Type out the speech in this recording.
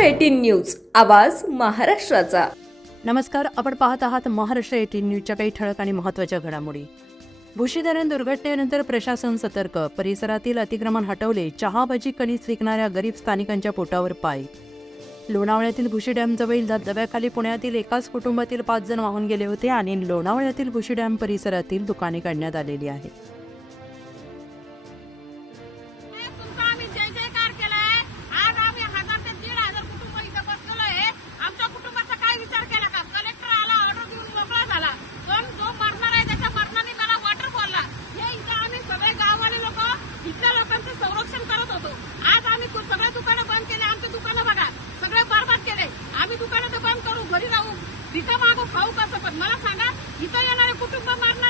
Eighteen news. आवाज महाराष्ट्राचा. नमस्कार आपण पाहत आहात महाराष्ट्र एटीन न्यूजच्या काही ठळक आणि महत्त्वाच्या घडामोडी. भूषीधरण दुर्घटनेनंतर प्रशासन सतर्क परिसरातील अतिक्रमण हटवले चहाबाजी कणीस विकणाऱ्या गरीब स्थानिकांच्या पोटावर पाय. लोणावळ्यातील भुशी डॅमजवळील धबधब्याखाली पुण्यातील एकाच कुटुंबातील पाच जण वाहून गेले होते आणि लोणावळ्यातील भुशी डॅम परिसरातील दुकाने काढण्यात आलेली आहेत. खाऊ कसं पण? मला सांगा इथं येणारे कुटुंब मारणार